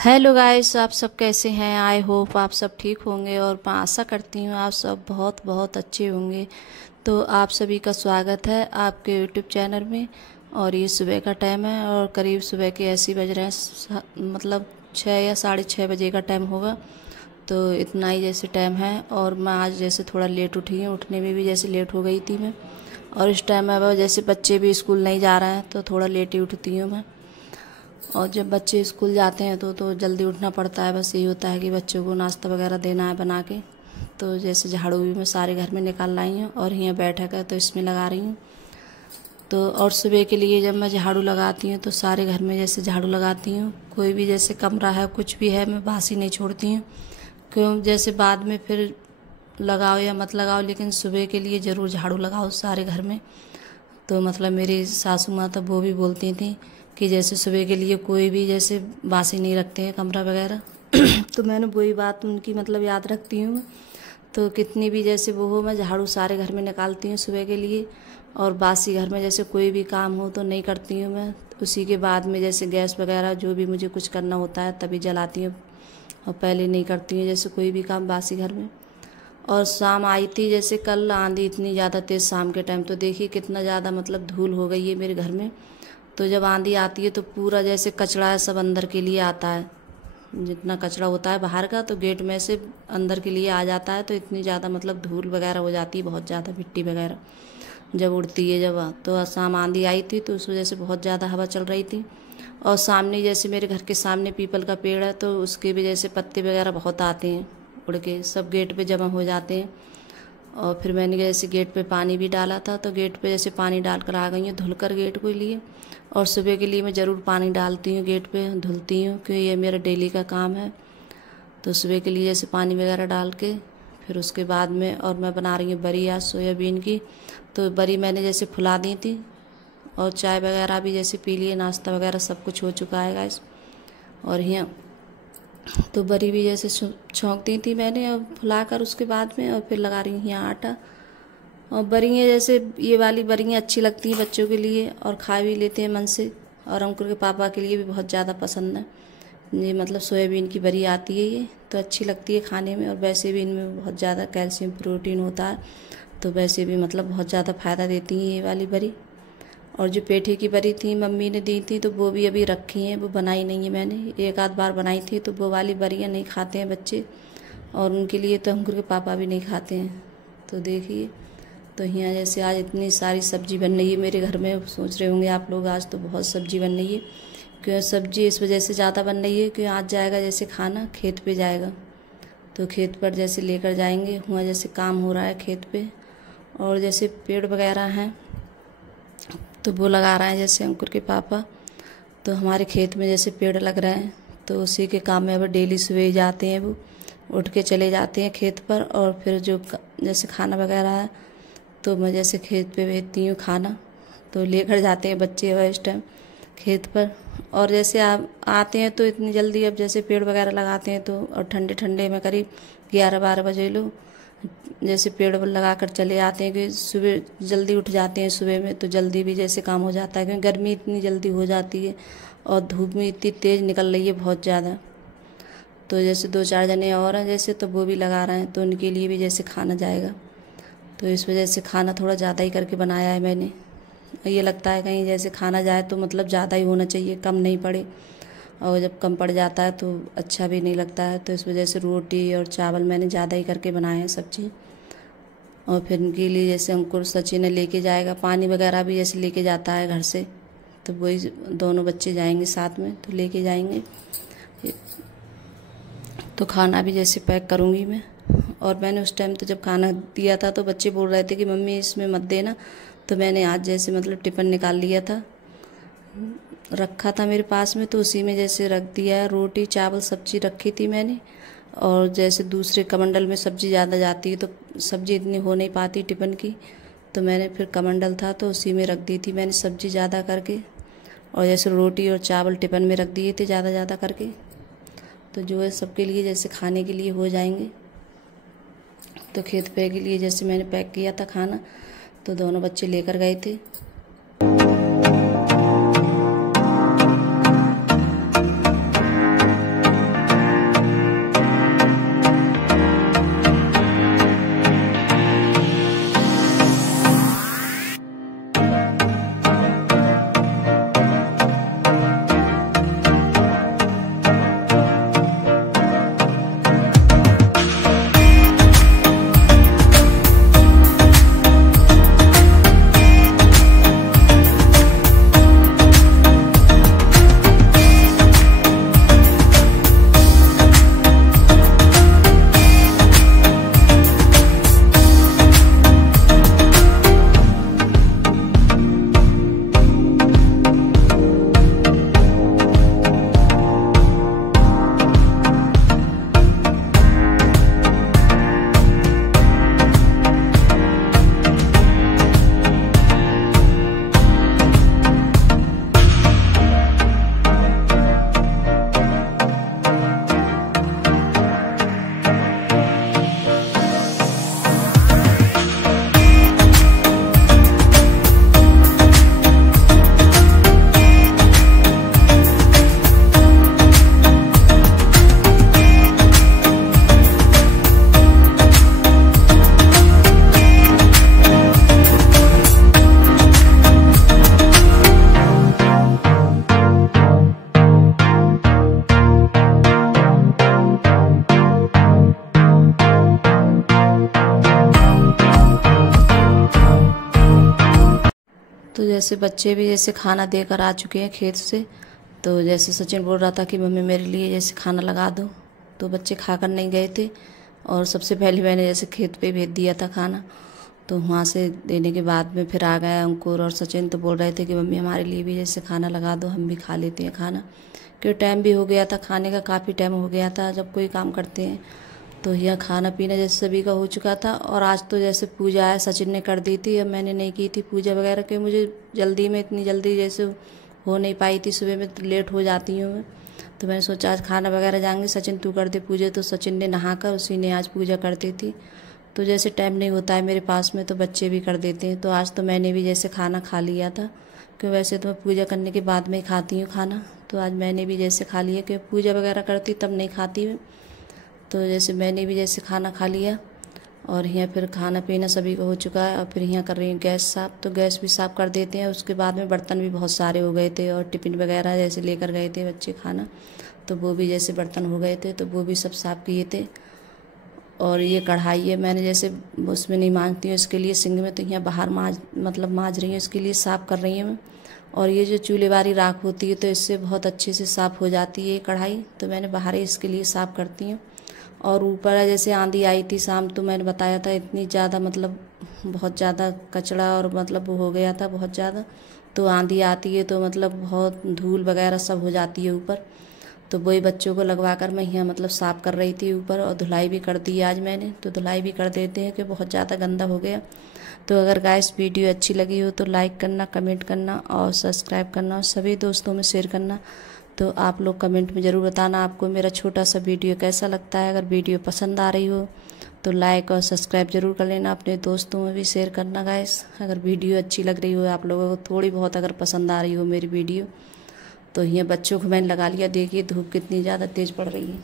Hello guys, आप सब कैसे हैं। आई होप आप सब ठीक होंगे और मैं आशा करती हूँ आप सब बहुत बहुत अच्छे होंगे। तो आप सभी का स्वागत है आपके यूट्यूब चैनल में। और ये सुबह का टाइम है और करीब सुबह के ऐसे बज रहे हैं मतलब 6 या 6:30 बजे का टाइम होगा। तो इतना ही जैसे टाइम है और मैं आज जैसे थोड़ा लेट उठी हूँ, उठने में भी जैसे लेट हो गई थी मैं। और इस टाइम में अब जैसे बच्चे भी स्कूल नहीं जा रहे हैं तो थोड़ा लेट ही उठती हूँ मैं। और जब बच्चे स्कूल जाते हैं तो जल्दी उठना पड़ता है। बस यही होता है कि बच्चों को नाश्ता वगैरह देना है बना के। तो जैसे झाड़ू भी मैं सारे घर में निकाल लाई हूँ और यहाँ बैठक है तो इसमें लगा रही हूँ। तो और सुबह के लिए जब मैं झाड़ू लगाती हूँ तो सारे घर में जैसे झाड़ू लगाती हूँ। कोई भी जैसे कमरा है कुछ भी है मैं बासी नहीं छोड़ती हूँ, क्यों जैसे बाद में फिर लगाओ या मत लगाओ, लेकिन सुबह के लिए ज़रूर झाड़ू लगाओ सारे घर में। तो मतलब मेरी सासू माँ तो वो भी बोलती थी कि जैसे सुबह के लिए कोई भी जैसे बासी नहीं रखते हैं कमरा वगैरह। तो मैंने वही बात उनकी मतलब याद रखती हूँ। तो कितनी भी जैसे वो हो मैं झाड़ू सारे घर में निकालती हूँ सुबह के लिए। और बासी घर में जैसे कोई भी काम हो तो नहीं करती हूँ मैं। उसी के बाद में जैसे गैस वगैरह जो भी मुझे कुछ करना होता है तभी जलाती हूँ, और पहले नहीं करती हूँ जैसे कोई भी काम बासी घर में। और शाम आई थी जैसे कल आंधी इतनी ज़्यादा तेज़ शाम के टाइम, तो देखिए कितना ज़्यादा मतलब धूल हो गई है मेरे घर में। तो जब आंधी आती है तो पूरा जैसे कचरा है सब अंदर के लिए आता है। जितना कचरा होता है बाहर का तो गेट में से अंदर के लिए आ जाता है। तो इतनी ज़्यादा मतलब धूल वगैरह हो जाती है, बहुत ज़्यादा मिट्टी वगैरह जब उड़ती है। जब तो शाम आंधी आई थी तो उस वजह से बहुत ज़्यादा हवा चल रही थी। और सामने जैसे मेरे घर के सामने पीपल का पेड़ है तो उसके भी जैसे पत्ते वगैरह बहुत आते हैं उड़ के, सब गेट पे जमा हो जाते हैं। और फिर मैंने जैसे गेट पे पानी भी डाला था तो गेट पे जैसे पानी डाल कर आ गई हूँ धुलकर गेट के लिए। और सुबह के लिए मैं ज़रूर पानी डालती हूँ गेट पे, धुलती हूँ क्योंकि ये मेरा डेली का काम है। तो सुबह के लिए जैसे पानी वगैरह डाल के फिर उसके बाद में और मैं बना रही हूँ बड़ी आज सोयाबीन की। तो बड़ी मैंने जैसे फुला दी थी और चाय वगैरह भी जैसे पी लिए, नाश्ता वगैरह सब कुछ हो चुका है गाइस। और यहाँ तो बड़ी भी जैसे छौंक दी थी मैंने और फुला कर उसके बाद में, और फिर लगा रही हूँ यहाँ आटा। और बरियाँ जैसे ये वाली बरियाँ अच्छी लगती हैं बच्चों के लिए और खा भी लेते हैं मन से। और अंकुर के पापा के लिए भी बहुत ज़्यादा पसंद है ये, मतलब सोयाबीन की बरी आती है ये तो अच्छी लगती है खाने में। और वैसे भी इनमें बहुत ज़्यादा कैल्शियम प्रोटीन होता है तो वैसे भी मतलब बहुत ज़्यादा फ़ायदा देती हैं ये वाली बरी। और जो पेठे की बरी थी मम्मी ने दी थी तो वो भी अभी रखी हैं, वो बनाई नहीं है मैंने, एक आध बार बनाई थी। तो वो वाली बरियाँ नहीं खाते हैं बच्चे और उनके लिए तो अंकुर के पापा भी नहीं खाते हैं। तो देखिए तो यहाँ जैसे आज इतनी सारी सब्ज़ी बन रही है मेरे घर में। सोच रहे होंगे आप लोग आज तो बहुत सब्ज़ी बन रही है। क्यों सब्ज़ी इस वजह से ज़्यादा बन रही है क्योंकि आज जाएगा जैसे खाना खेत पे जाएगा, तो खेत पर जैसे लेकर जाएंगे। वहाँ जैसे काम हो रहा है खेत पे और जैसे पेड़ वगैरह हैं तो वो लगा रहे हैं जैसे अंकुर के पापा। तो हमारे खेत में जैसे पेड़ लग रहे हैं तो उसी के काम में अब डेली सुबह जाते हैं, वो उठ के चले जाते हैं खेत पर। और फिर जो जैसे खाना वगैरह है तो मैं जैसे खेत पे भेजती हूँ खाना, तो लेकर जाते हैं बच्चे वह इस टाइम खेत पर। और जैसे आप आते हैं तो इतनी जल्दी अब जैसे पेड़ वगैरह लगाते हैं तो और ठंडे ठंडे में करीब 11-12 बजे लोग जैसे पेड़ लगा कर चले आते हैं कि सुबह जल्दी उठ जाते हैं सुबह में तो जल्दी भी जैसे काम हो जाता है क्योंकि गर्मी इतनी जल्दी हो जाती है और धूप में इतनी तेज़ निकल रही है बहुत ज़्यादा। तो जैसे 2-4 जने और हैं जैसे तो वो भी लगा रहे हैं तो उनके लिए भी जैसे खाना जाएगा। तो इस वजह से खाना थोड़ा ज़्यादा ही करके बनाया है मैंने। ये लगता है कहीं जैसे खाना जाए तो मतलब ज़्यादा ही होना चाहिए, कम नहीं पड़े। और जब कम पड़ जाता है तो अच्छा भी नहीं लगता है। तो इस वजह से रोटी और चावल मैंने ज़्यादा ही करके बनाए हैं सब्जी। और फिर इनके लिए जैसे अंकुर सचिन लेके जाएगा, पानी वगैरह भी जैसे लेके जाता है घर से, तो वही दोनों बच्चे जाएंगे साथ में तो लेके जाएंगे। तो खाना भी जैसे पैक करूँगी मैं। और मैंने उस टाइम तो जब खाना दिया था तो बच्चे बोल रहे थे कि मम्मी इसमें मत देना, तो मैंने आज जैसे मतलब टिफ़िन निकाल लिया था, रखा था मेरे पास में, तो उसी में जैसे रख दिया। रोटी चावल सब्जी रखी थी मैंने। और जैसे दूसरे कमंडल में सब्जी ज़्यादा जाती है तो सब्जी इतनी हो नहीं पाती टिफ़िन की, तो मैंने फिर कमंडल था तो उसी में रख दी थी मैंने सब्जी ज़्यादा करके। और जैसे रोटी और चावल टिफ़िन में रख दिए थे ज़्यादा ज़्यादा करके, तो जो है सबके लिए जैसे खाने के लिए हो जाएंगे। तो खेत पे के लिए जैसे मैंने पैक किया था खाना तो दोनों बच्चे लेकर गए थे। तो जैसे बच्चे भी जैसे खाना देकर आ चुके हैं खेत से, तो जैसे सचिन बोल रहा था कि मम्मी मेरे लिए जैसे खाना लगा दो, तो बच्चे खाकर नहीं गए थे। और सबसे पहले मैंने जैसे खेत पे भेज दिया था खाना, तो वहाँ से देने के बाद में फिर आ गया अंकुर और सचिन, तो बोल रहे थे कि मम्मी हमारे लिए भी जैसे खाना लगा दो, हम भी खा लेते हैं खाना, क्योंकि टाइम भी हो गया था खाने का, काफ़ी टाइम हो गया था जब कोई काम करते हैं। तो यह खाना पीना जैसे सभी का हो चुका था। और आज तो जैसे पूजा है सचिन ने कर दी थी, अब मैंने नहीं की थी पूजा वगैरह, कि मुझे जल्दी में इतनी जल्दी जैसे हो नहीं पाई थी, सुबह में तो लेट हो जाती हूँ मैं। तो मैंने सोचा आज खाना वगैरह जाएंगे, सचिन तू कर दे पूजा, तो सचिन ने नहाकर उसी ने आज पूजा कर दी थी। तो जैसे टाइम नहीं होता है मेरे पास में तो बच्चे भी कर देते हैं, तो आज तो मैंने भी जैसे खाना खा लिया था, कि वैसे तो मैं पूजा करने के बाद में ही खाती हूँ खाना, तो आज मैंने भी जैसे खा लिया, कि पूजा वगैरह करती तब नहीं खाती मैं। तो जैसे मैंने भी जैसे खाना खा लिया, और यहाँ फिर खाना पीना सभी को हो चुका है। और फिर यहाँ कर रही हूँ गैस साफ़, तो गैस भी साफ़ कर देते हैं। उसके बाद में बर्तन भी बहुत सारे हो गए थे, और टिफ़िन वगैरह जैसे लेकर गए थे बच्चे खाना, तो वो भी जैसे बर्तन हो गए थे, तो वो भी सब साफ़ किए थे। और ये कढ़ाई है, मैंने जैसे उसमें नहीं मांजती हूँ, इसके लिए सिंक में, तो यहाँ बाहर मांज रही हूँ, इसके लिए साफ़ कर रही हूँ मैं। और ये जो चूल्हे वाली राख होती है, तो इससे बहुत अच्छे से साफ़ हो जाती है ये कढ़ाई, तो मैंने बाहर ही इसके लिए साफ़ करती हूँ। और ऊपर जैसे आंधी आई थी शाम, तो मैंने बताया था इतनी ज़्यादा मतलब बहुत ज़्यादा कचरा और मतलब वो हो गया था बहुत ज़्यादा। तो आंधी आती है तो मतलब बहुत धूल वगैरह सब हो जाती है ऊपर, तो वही बच्चों को लगवा कर मैं यहाँ मतलब साफ़ कर रही थी ऊपर, और धुलाई भी कर दी आज मैंने, तो धुलाई भी कर देते हैं कि बहुत ज़्यादा गंदा हो गया। तो अगर गाइस वीडियो अच्छी लगी हो तो लाइक करना, कमेंट करना और सब्सक्राइब करना, और सभी दोस्तों में शेयर करना। तो आप लोग कमेंट में ज़रूर बताना आपको मेरा छोटा सा वीडियो कैसा लगता है। अगर वीडियो पसंद आ रही हो तो लाइक और सब्सक्राइब ज़रूर कर लेना, अपने दोस्तों में भी शेयर करना गाइस। अगर वीडियो अच्छी लग रही हो आप लोगों को, थोड़ी बहुत अगर पसंद आ रही हो मेरी वीडियो, तो यहाँ बच्चों को मैंने लगा लिया। देखिए धूप कितनी ज़्यादा तेज़ पड़ रही है।